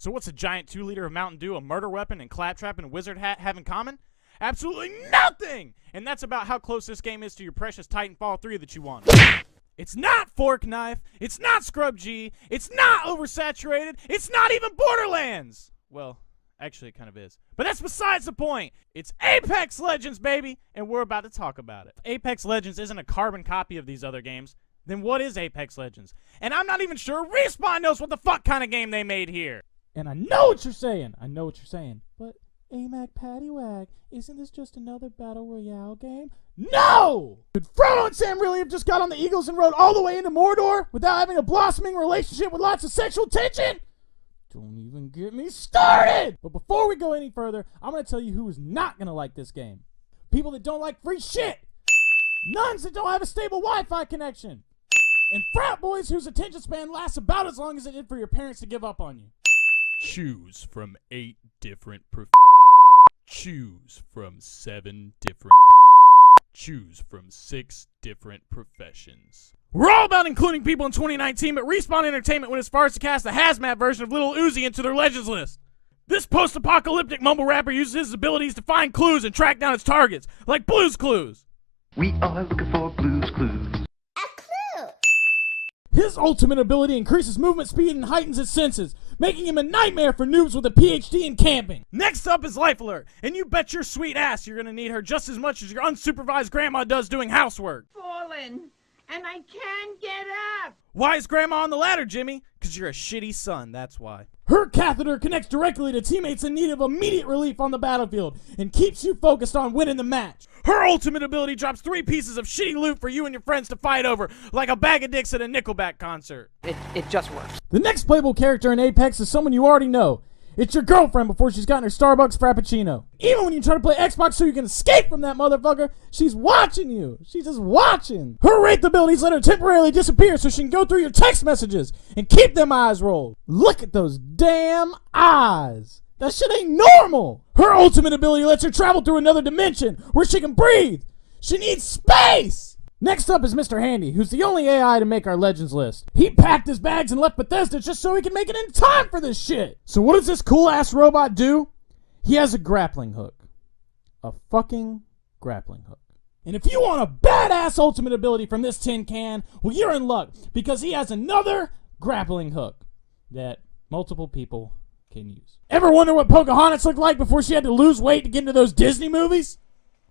So what's a giant 2-liter of Mountain Dew, a murder weapon, and claptrap and a wizard hat have in common? Absolutely nothing! And that's about how close this game is to your precious Titanfall 3 that you want. It's not Fork Knife, it's not Scrub G, it's not Oversaturated, it's not even Borderlands! Well, actually it kind of is. But that's besides the point. It's Apex Legends, baby! And we're about to talk about it. If Apex Legends isn't a carbon copy of these other games, then what is Apex Legends? And I'm not even sure Respawn knows what the fuck kind of game they made here. And I know what you're saying. But AyyMacPattyWak, isn't this just another Battle Royale game? No! Could Frodo and Sam really have just got on the Eagles and rode all the way into Mordor without having a blossoming relationship with lots of sexual tension? Don't even get me started! But before we go any further, I'm going to tell you who is not going to like this game. People that don't like free shit. Nuns that don't have a stable Wi-Fi connection. And frat boys whose attention span lasts about as long as it did for your parents to give up on you. Choose from 8 different Choose from 7 different Choose from 6 different professions. We're all about including people in 2019, but Respawn Entertainment went as far as to cast a hazmat version of Lil Uzi into their Legends list. This post-apocalyptic mumble rapper uses his abilities to find clues and track down its targets, like Blue's Clues. We are looking for Blue's Clues. His ultimate ability increases movement speed and heightens its senses, making him a nightmare for noobs with a PhD in camping. Next up is Life Alert, and you bet your sweet ass you're gonna need her just as much as your unsupervised grandma does doing housework. Fallen, and I can't get up. Why is grandma on the ladder, Jimmy? Because you're a shitty son, that's why. Her catheter connects directly to teammates in need of immediate relief on the battlefield and keeps you focused on winning the match. Her ultimate ability drops 3 pieces of shitty loot for you and your friends to fight over, like a bag of dicks at a Nickelback concert. It just works. The next playable character in Apex is someone you already know. It's your girlfriend before she's gotten her Starbucks Frappuccino. Even when you try to play Xbox so you can escape from that motherfucker, she's watching you. She's just watching. Her Wraith abilities let her temporarily disappear so she can go through your text messages and keep them eyes rolled. Look at those damn eyes. That shit ain't normal. Her ultimate ability lets her travel through another dimension where she can breathe. She needs space. Next up is Mr. Handy, who's the only AI to make our Legends list. He packed his bags and left Bethesda just so he can make it in time for this shit. So what does this cool-ass robot do? He has a grappling hook. A fucking grappling hook. And if you want a badass ultimate ability from this tin can, well, you're in luck, because he has another grappling hook that multiple people can use. Ever wonder what Pocahontas looked like before she had to lose weight to get into those Disney movies?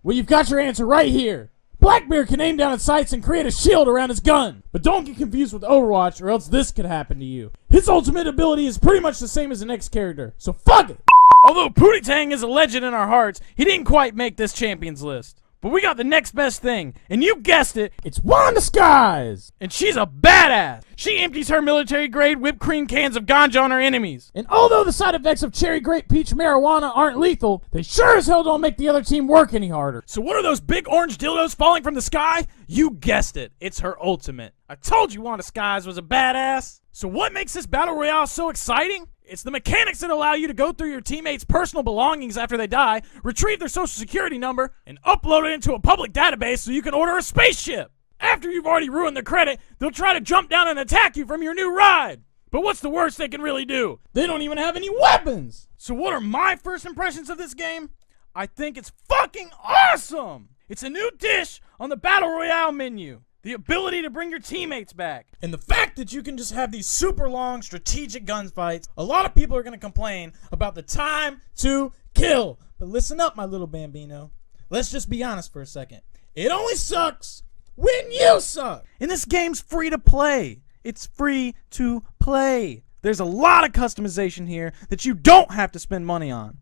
Well, you've got your answer right here. Blackbeard can aim down at sights and create a shield around his gun. But don't get confused with Overwatch or else this could happen to you. His ultimate ability is pretty much the same as the next character, so fuck it! Although Pootie Tang is a legend in our hearts, he didn't quite make this champions list. But we got the next best thing, and you guessed it, it's Wanda Skies! And she's a badass! She empties her military-grade whipped cream cans of ganja on her enemies. And although the side effects of cherry, grape, peach, marijuana aren't lethal, they sure as hell don't make the other team work any harder. So what are those big orange dildos falling from the sky? You guessed it, it's her ultimate. I told you Wanda Skies was a badass! So what makes this battle royale so exciting? It's the mechanics that allow you to go through your teammates' personal belongings after they die, retrieve their social security number, and upload it into a public database so you can order a spaceship. After you've already ruined their credit, they'll try to jump down and attack you from your new ride. But what's the worst they can really do? They don't even have any weapons! So what are my first impressions of this game? I think it's fucking awesome! It's a new dish on the Battle Royale menu. The ability to bring your teammates back. And the fact that you can just have these super long strategic gunfights. A lot of people are going to complain about the time to kill. But listen up, my little bambino. Let's just be honest for a second. It only sucks when you suck. And this game's free to play. It's free to play. There's a lot of customization here that you don't have to spend money on.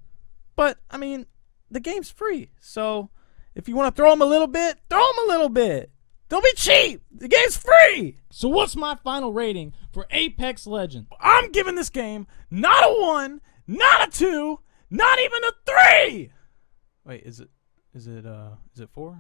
But, I mean, the game's free. So, if you want to throw them a little bit, throw them a little bit. Don't be cheap! The game's free! So what's my final rating for Apex Legends? I'm giving this game not a 1, not a 2, not even a 3! Wait, is it 4?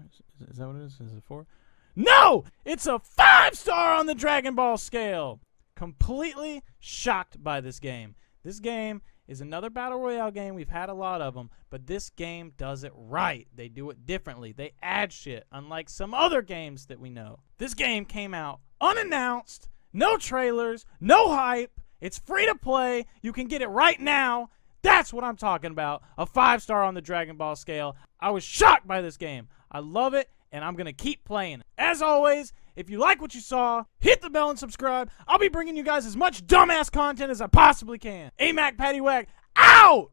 Is that what it is? Is it 4? No! It's a 5-star on the Dragon Ball scale! Completely shocked by this game. This game is another Battle Royale game. We've had a lot of them, but this game does it right. They do it differently. They add shit, unlike some other games that we know. This game came out unannounced, no trailers, no hype, It's free to play. You can get it right now. That's what I'm talking about. A 5-star on the Dragon Ball scale. I was shocked by this game. I love it, and I'm going to keep playing it. As always, if you like what you saw, hit the bell and subscribe. I'll be bringing you guys as much dumbass content as I possibly can. AyyMacPattyWak, out!